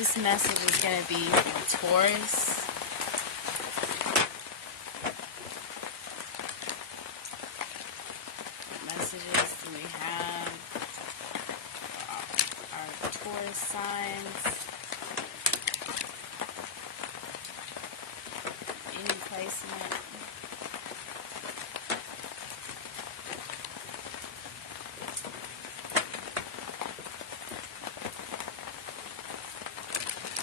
This message is going to be for Taurus. What messages do we have for our Taurus signs? Any placement?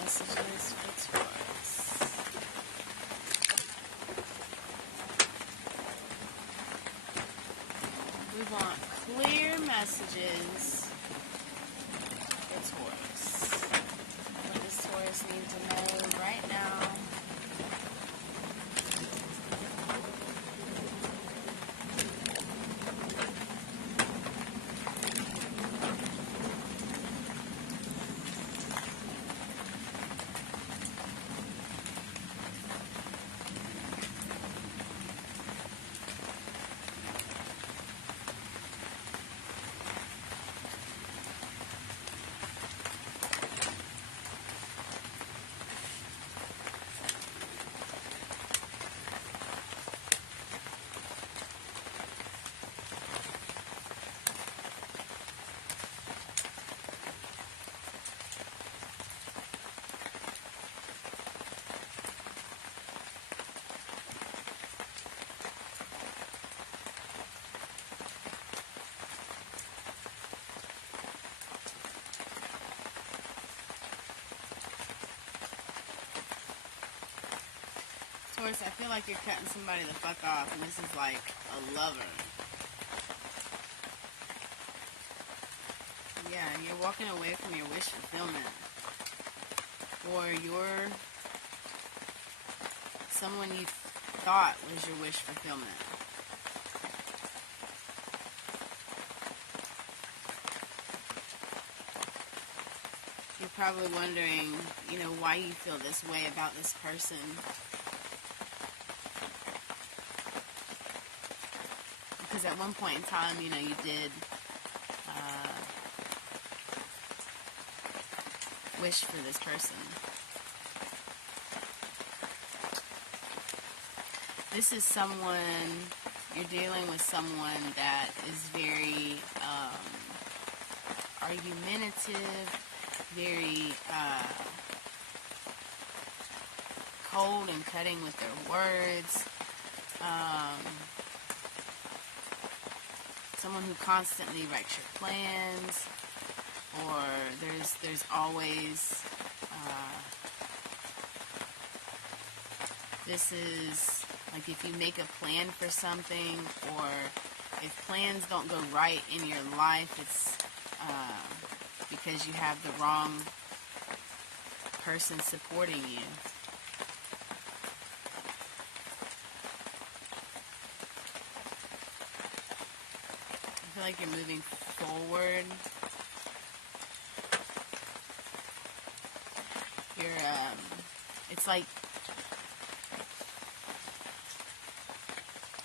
Messages for Taurus. We want clear messages for Taurus. What does Taurus need to know right now? Taurus, I feel like you're cutting somebody the fuck off, and this is like a lover. Yeah, you're walking away from your wish fulfillment. Or you're someone you thought was your wish fulfillment. You're probably wondering, why you feel this way about this person. Because at one point in time, you did wish for this person. This is someone, you're dealing with someone that is very argumentative, very cold and cutting with their words. Someone who constantly wrecks your plans, or there's always this is like if you make a plan for something, or if plans don't go right in your life, it's because you have the wrong person supporting you. I feel like you're moving forward. It's like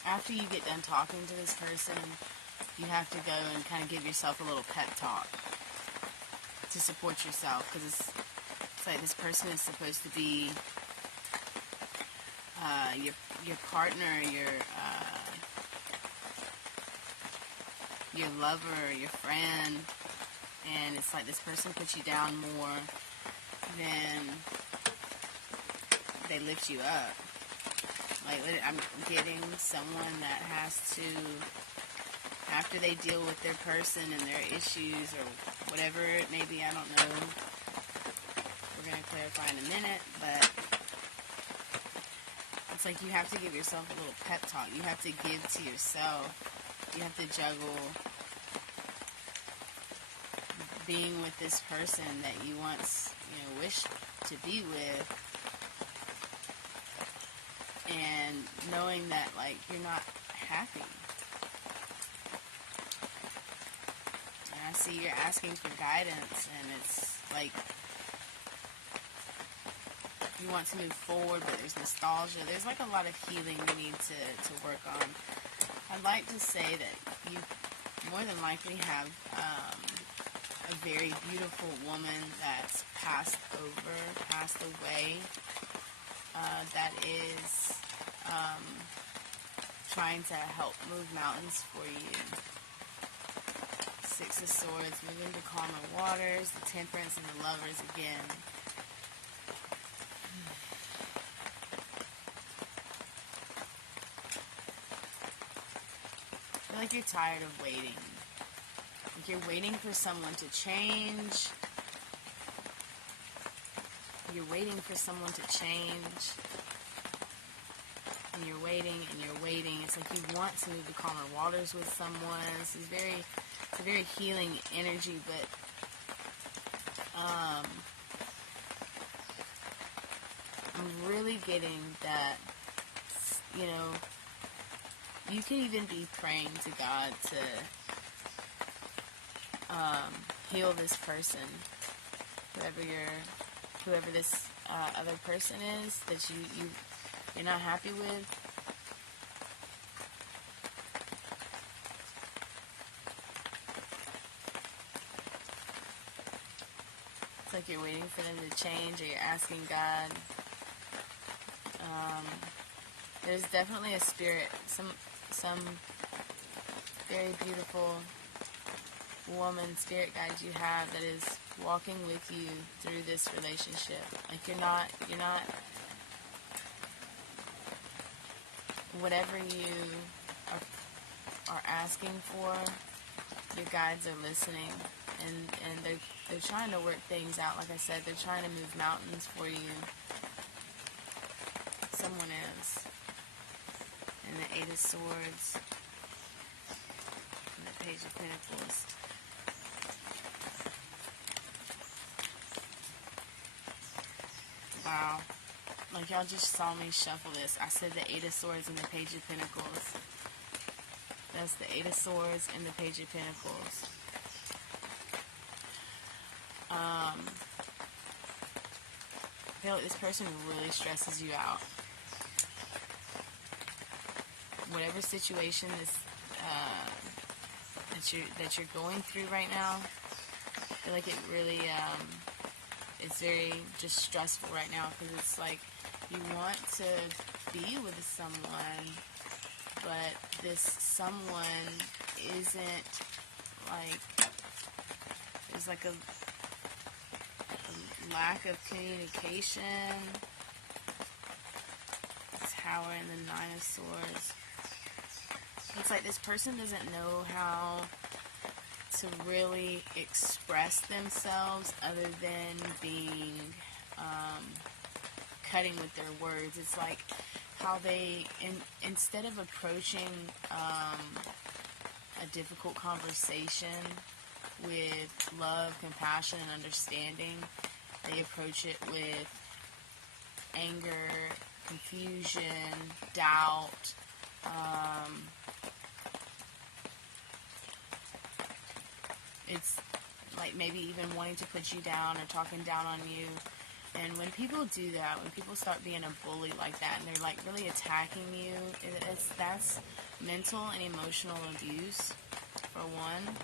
after you get done talking to this person, you have to go and kind of give yourself a little pep talk to support yourself, because it's like this person is supposed to be your partner, your lover, your friend, and it's like this person puts you down more than they lift you up. Like, I'm getting someone that has to, after they deal with their person and their issues or whatever it may be, I don't know, we're going to clarify in a minute, but it's like you have to give yourself a little pep talk. You have to give to yourself. You have to juggle being with this person that you once, wished to be with, and knowing that, like, you're not happy. And I see you're asking for guidance, and it's like you want to move forward, but there's nostalgia. There's like a lot of healing you need to work on. I'd like to say that you more than likely have a a very beautiful woman that's passed away, that is trying to help move mountains for you. Six of Swords, moving to calmer waters, the Temperance, and the Lovers again. I feel like you're tired of waiting. Like you're waiting for someone to change. You're waiting for someone to change. And you're waiting and you're waiting. It's like you want to move to calmer waters with someone. It's a very healing energy, but I'm really getting that, you know, you can even be praying to God to heal this person, whoever this other person is that you're not happy with. It's like you're waiting for them to change, or you're asking God. There's definitely a spirit, some very beautiful woman, spirit guide you have that is walking with you through this relationship. Like you're not, whatever you are asking for, your guides are listening, and they're trying to work things out. Like I said, they're trying to move mountains for you. Someone is. And the Eight of Swords. And the Page of Pentacles. Wow. Like y'all just saw me shuffle this. I said the Eight of Swords and the Page of Pentacles. That's the Eight of Swords and the Page of Pentacles. I feel like this person really stresses you out. Whatever situation is that you're going through right now, I feel like it really it's very just stressful right now, because it's like you want to be with someone, but this someone isn't like, there's like a lack of communication. Tower and the Nine of Swords. It's like this person doesn't know how to really express themselves other than being cutting with their words. It's like how they, instead of approaching a difficult conversation with love, compassion, and understanding, they approach it with anger, confusion, doubt, it's like maybe even wanting to put you down or talking down on you. And when people do that, when people start being a bully like that, and they're like really attacking you, that's mental and emotional abuse, for one.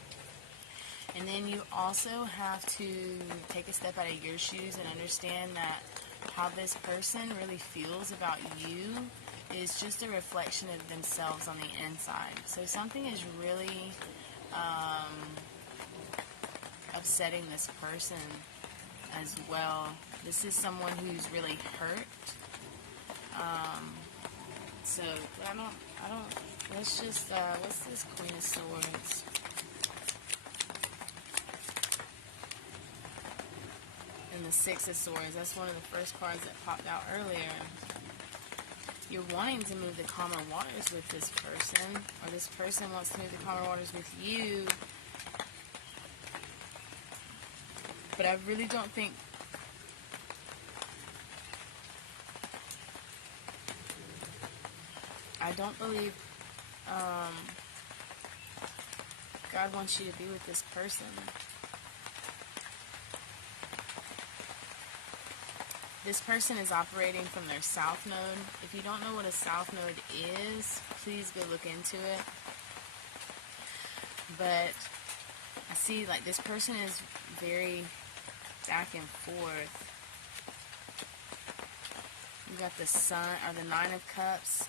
And then you also have to take a step out of your shoes and understand that how this person really feels about you is just a reflection of themselves on the inside. So something is really upsetting this person as well. This is someone who's really hurt. But I don't, let's just, what's this Queen of Swords? And the Six of Swords, that's one of the first cards that popped out earlier. You're wanting to move the calmer waters with this person, or this person wants to move the calmer waters with you. But I really don't think I don't believe God wants you to be with this person. This person is operating from their south node. If you don't know what a south node is, please go look into it. But I see like this person is very back and forth. You got the Sun, or the Nine of Cups,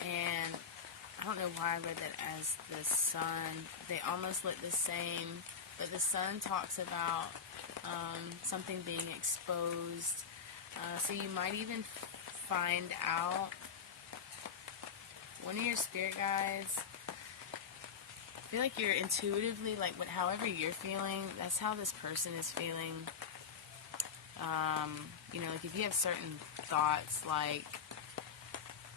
and I don't know why I read that as the Sun. They almost look the same, but the Sun talks about something being exposed. So you might even find out, one of your spirit guides, I feel like you're intuitively, like, however you're feeling, that's how this person is feeling. You know, like, if you have certain thoughts, like,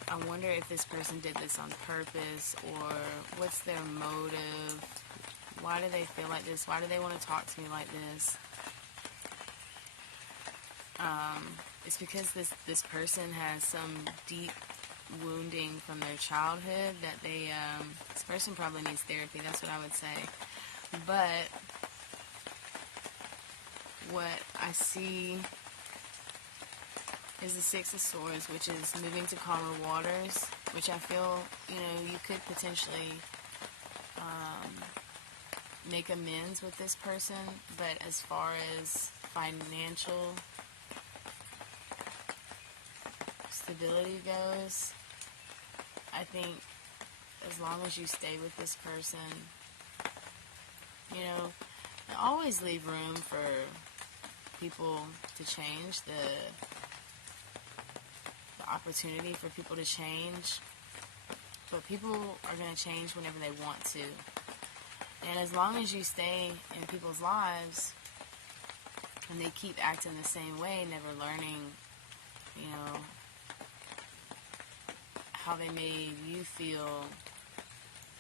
I wonder if this person did this on purpose, or what's their motive, why do they feel like this, why do they want to talk to me like this? It's because this person has some deep wounding from their childhood that they, this person probably needs therapy, that's what I would say. But what I see is the Six of Swords, which is moving to calmer waters, which I feel, you know, you could potentially make amends with this person, but as far as financial stability goes, I think as long as you stay with this person, you know, always leave room for people to change, the opportunity for people to change, but people are going to change whenever they want to. And as long as you stay in people's lives and they keep acting the same way, never learning, you know, how they made you feel,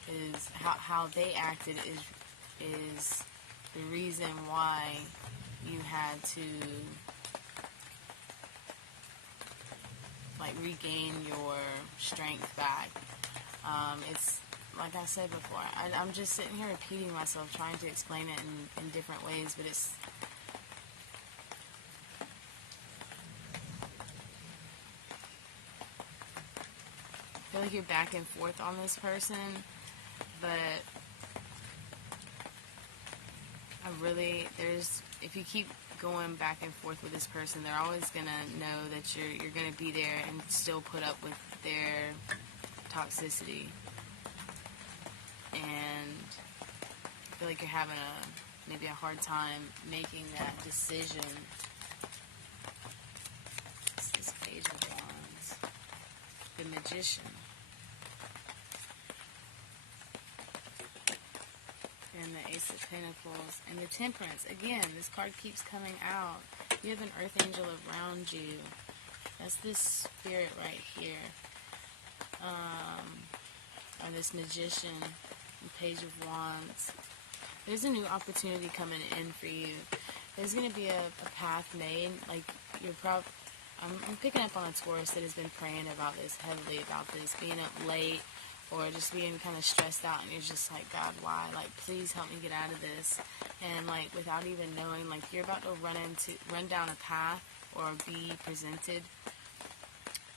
is how they acted is the reason why you had to, like, regain your strength back. It's like I said before, I'm just sitting here repeating myself, trying to explain it in different ways, but it's, I feel like you're back and forth on this person, but if you keep going back and forth with this person, they're always gonna know that you're gonna be there and still put up with their toxicity. And I feel like you're having maybe a hard time making that decision. It's this Page of Wands, the Magician, and the Ace of Pentacles, and the Temperance. Again, this card keeps coming out. You have an Earth Angel around you. That's this spirit right here. Or this Magician, and Page of Wands. There's a new opportunity coming in for you. There's going to be a path made. Like, I'm picking up on a Taurus that has been praying about this, heavily about this, being up late, or just being kind of stressed out, and you're just like, God, why? Like, please help me get out of this. And, like, without even knowing, like, you're about to run down a path, or be presented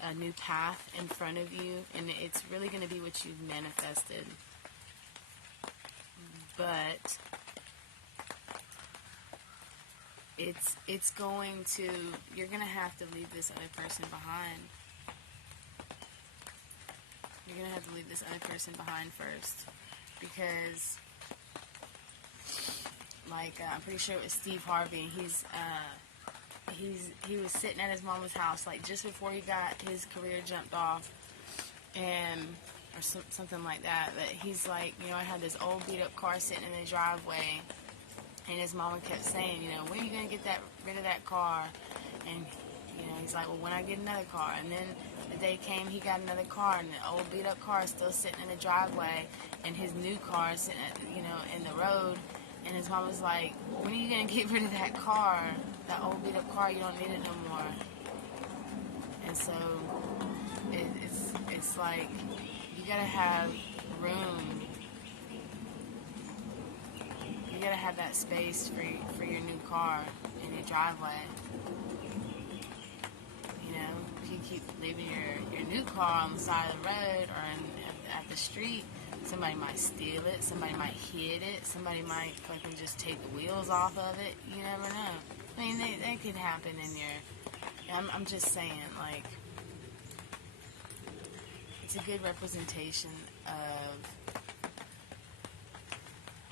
a new path in front of you, and it's really going to be what you've manifested. But it's going to, you're going to have to leave this other person behind. You're going to have to leave this other person behind first, because, like, I'm pretty sure it was Steve Harvey. He was sitting at his mama's house, like, just before he got his career jumped off, or something like that. But he's like, you know, I had this old beat up car sitting in the driveway, and his mama kept saying, you know, when are you gonna get rid of that car? And, you know, he's like, well, when I get another car. And then the day came, he got another car, and the old beat up car is still sitting in the driveway, and his new car is sitting, you know, in the road. And his mom was like, when are you going to get rid of that car? That old beat up car, you don't need it no more. And so, it's like, you got to have room. You got to have that space for your new car in your driveway. You know, if you keep leaving your new car on the side of the road, or at the street, Somebody might steal it. Somebody might hit it. Somebody might fucking just take the wheels off of it. You never know. I mean, they could happen in your... I'm just saying, like, it's a good representation of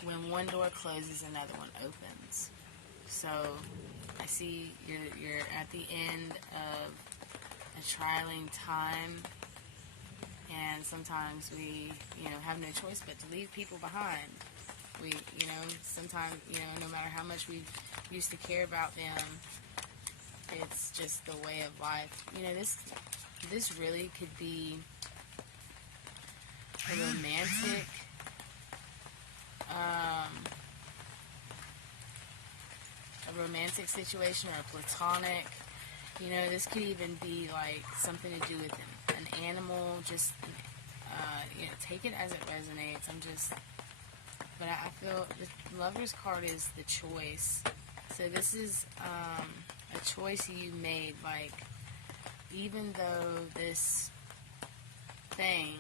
when one door closes, another one opens. So I see you're at the end of a trialing time, and sometimes we, have no choice but to leave people behind. We, sometimes, no matter how much we used to care about them, it's just the way of life. This really could be a romantic, situation, or a platonic. This could even be like something to do with an animal. Just take it as it resonates. But I feel the Lover's card is the choice. So this is a choice you made. Like, even though this thing,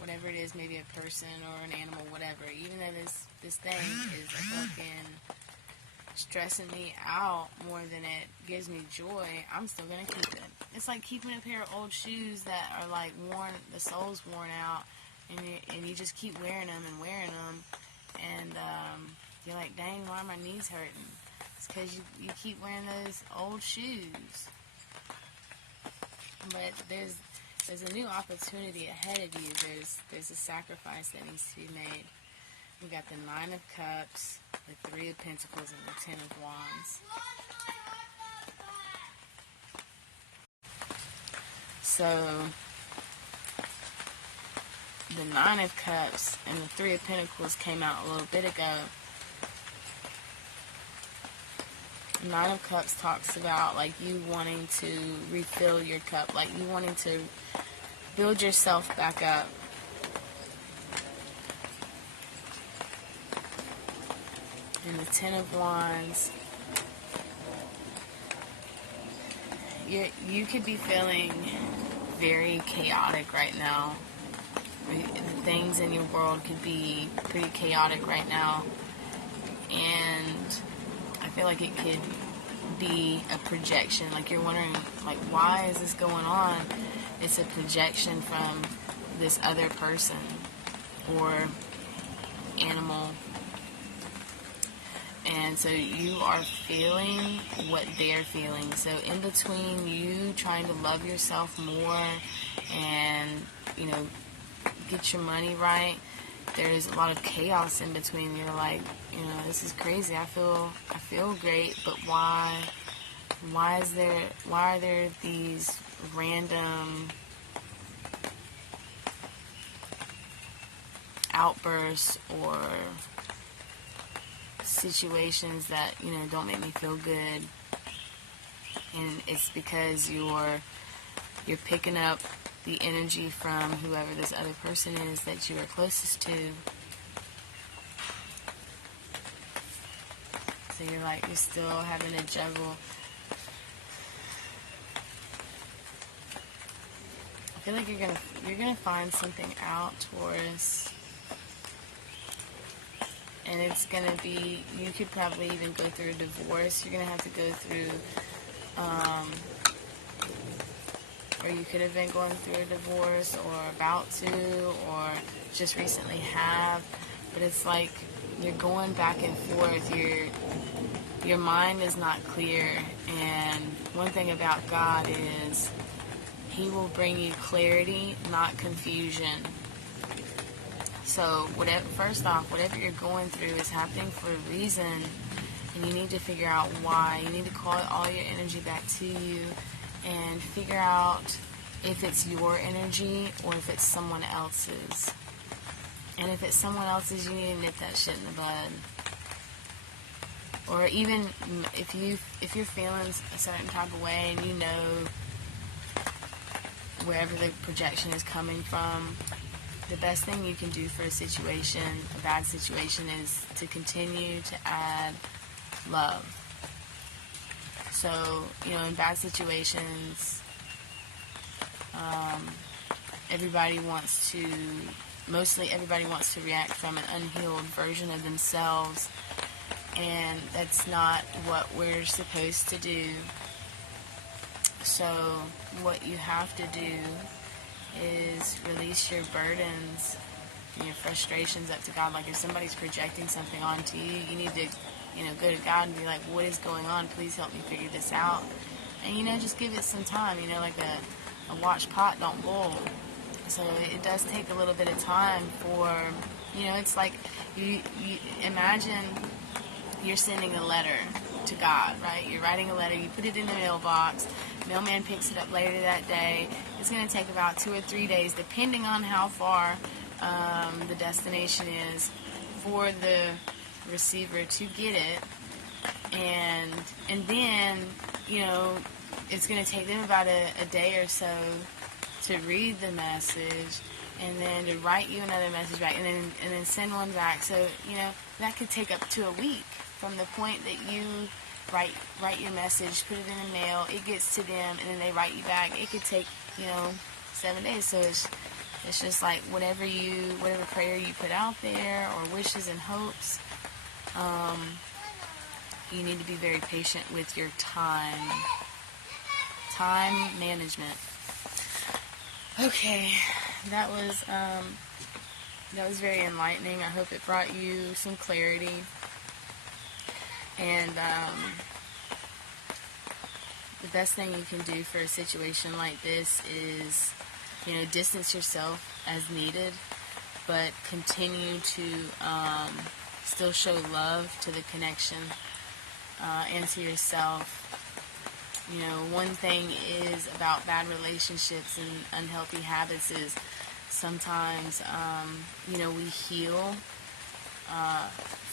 whatever it is, maybe a person or an animal, whatever, even though this thing is fucking stressing me out more than it gives me joy, I'm still gonna keep it. It's like keeping a pair of old shoes that are like worn, the sole's worn out, and you just keep wearing them, and you're like, dang, why are my knees hurting? It's because you keep wearing those old shoes. But there's a new opportunity ahead of you. There's a sacrifice that needs to be made. We got the Nine of Cups, the Three of Pentacles, and the Ten of Wands. So, the Nine of Cups and the Three of Pentacles came out a little bit ago. The Nine of Cups talks about, like, you wanting to refill your cup, like you wanting to build yourself back up. And the Ten of Wands, you could be feeling very chaotic right now. The things in your world could be pretty chaotic right now. And I feel like it could be a projection. Like, you're wondering, like, why is this going on? It's a projection from this other person or animal. And so you are feeling what they're feeling. So in between you trying to love yourself more and, get your money right, there's a lot of chaos in between. You're like, this is crazy. I feel great, but why are there these random outbursts or situations that don't make me feel good? And it's because you're picking up the energy from whoever this other person is that you are closest to. So you're still having to juggle. I feel like you're gonna find something out, Taurus. And it's going to be, you could probably even go through a divorce. You're going to have to go through, or you could have been going through a divorce or about to, or just recently have. But it's like you're going back and forth. Your mind is not clear. And one thing about God is He will bring you clarity, not confusion. So, first off, whatever you're going through is happening for a reason, and you need to figure out why. You need to call all your energy back to you and figure out if it's your energy or if it's someone else's. And if it's someone else's, you need to nip that shit in the bud. Or even if you're feeling a certain type of way and you know wherever the projection is coming from, the best thing you can do for a bad situation, is to continue to add love. So, in bad situations, everybody wants to mostly everybody wants to react from an unhealed version of themselves, and that's not what we're supposed to do. So what you have to do is release your burdens and your frustrations up to God. Like if somebody's projecting something onto you, you need to, go to God and be like, what is going on? Please help me figure this out. And, just give it some time, like a watch pot don't boil. So it does take a little bit of time for, it's like you imagine you're sending a letter to God, right? You're writing a letter, you put it in the mailbox, mailman picks it up later that day. It's going to take about 2 or 3 days, depending on how far the destination is, for the receiver to get it. And then, it's going to take them about a day or so to read the message, and then to write you another message back, and then send one back. So, that could take up to a week from the point that you write your message, put it in the mail, it gets to them, and then they write you back. It could take, 7 days. So it's just like whatever prayer you put out there, or wishes and hopes, you need to be very patient with your time management. Okay, that was very enlightening. I hope it brought you some clarity. And the best thing you can do for a situation like this is, distance yourself as needed, but continue to still show love to the connection and to yourself. One thing is about bad relationships and unhealthy habits is sometimes, we heal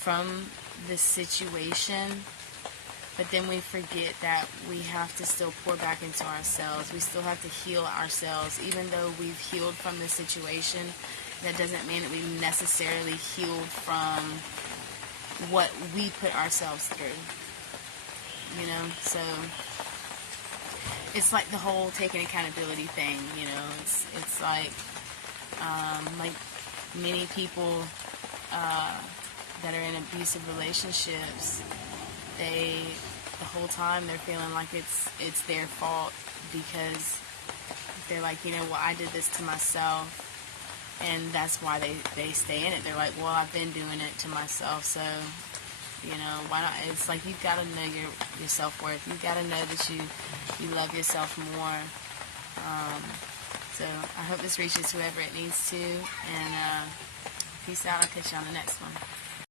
from the situation, but then we forget that we have to still pour back into ourselves. We still have to heal ourselves. Even though we've healed from the situation, that doesn't mean that we've necessarily healed from what we put ourselves through. So it's like the whole taking accountability thing. It's like many people that are in abusive relationships, the whole time they're feeling like it's their fault, because they're like, I did this to myself, and that's why they stay in it. They're like, well, I've been doing it to myself, so why not? It's like you've got to know your self-worth. You've got to know that you love yourself more. So I hope this reaches whoever it needs to, and peace out. I'll catch you on the next one.